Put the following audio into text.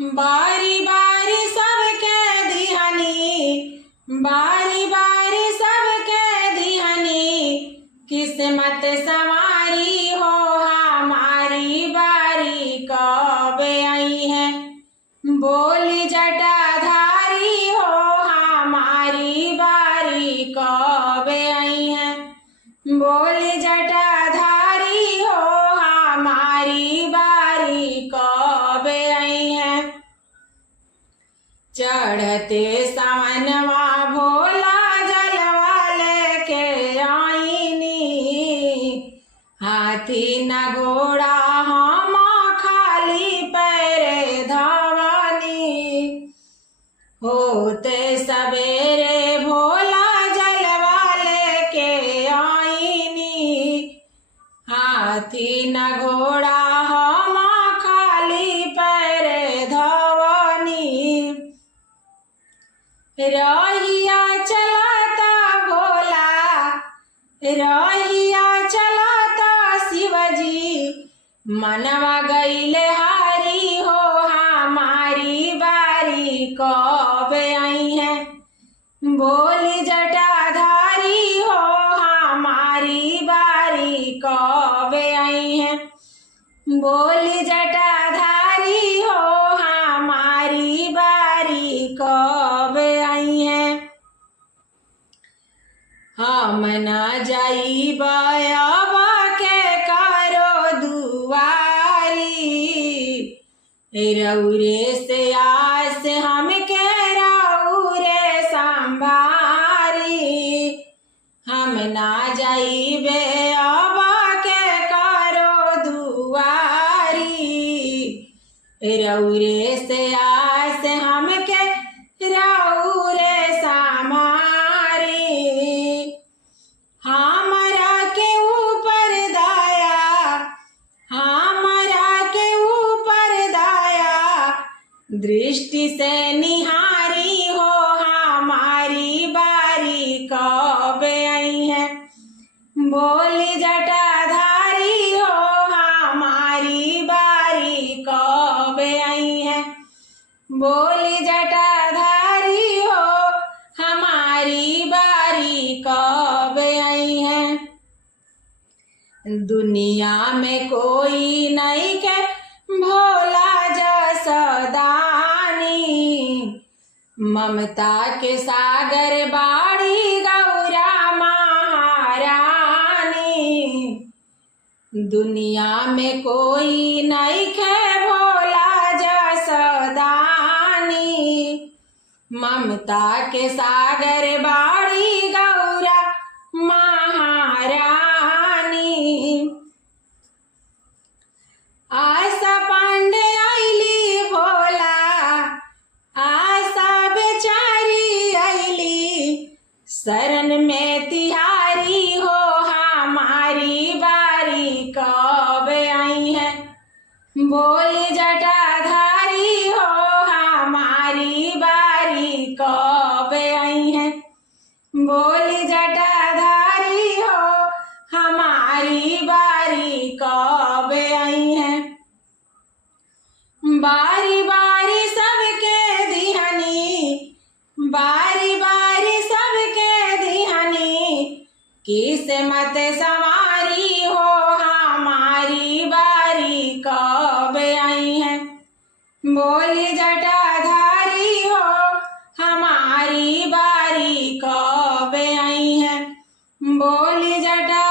बारी बारी सबके दिहनी, बारी बारी सबके दिहनी, किस्मत संवारी हो हमारी बारी कब आई है। बोली जटाधारी हो हमारी बारी कब आई है। बोली जटाधारी हो हमारी बारी कब आई है। चढ़ते सावनवा भोला जलवा लेके आईनी, हाथी न घोड़ा हम खाली पैरे धावनी। होते सवेरे भोला जलवा लेके आईनी, हाथी न घोड़ा हम खाली पैरे धावनी। रहिया चलाता भोला, रहिया चलाता शिवजी, मनवा गईले हारी हो हमारी बारी कब आई है। बोली जटाधारी हो हमारी बारी कब आई है। बोली जटाधारी हो हमारी बारी कब आई है। हम न जाइब अब के करो दुआरी, रउरे से आस हमके रउरे संभारी। हम ना जाइबे अब के करो दुआरी, रउरे से आस हमके रउरे संभारी। हमरा के ऊपर दया, हमरा के ऊपर दया, दृष्टि से निहारी हो हमारी बारी कब आई है। बोली जटाधारी हो हमारी बारी कब आई है। बोली जटाधारी हो हमारी बारी कब आई है। दुनिया में कोई नहीं के भोला जसदानी, ममता के सागर बाड़ी गौरा महारानी। दुनिया में कोई नहीं के भोला जसदानी, ममता के सागर बाड़ी गौरा महारानी। आशा पांडे आईली भोला, आशा बेचारी आईली, शरण में तिहारी हो हमारी बारी कब आई है। बोली जटाधारी हो हमारी बारी कब आई है। बोली जटाधारी हो हमारी बारी कब आई है। बारी बारी सबके दिहनी, बारी बारी सबके दिहनी, किस्मत संवारी हो हमारी बारी कब आई है। बोली जटाधारी हो हमारी बारी कब आई है। बोली जटा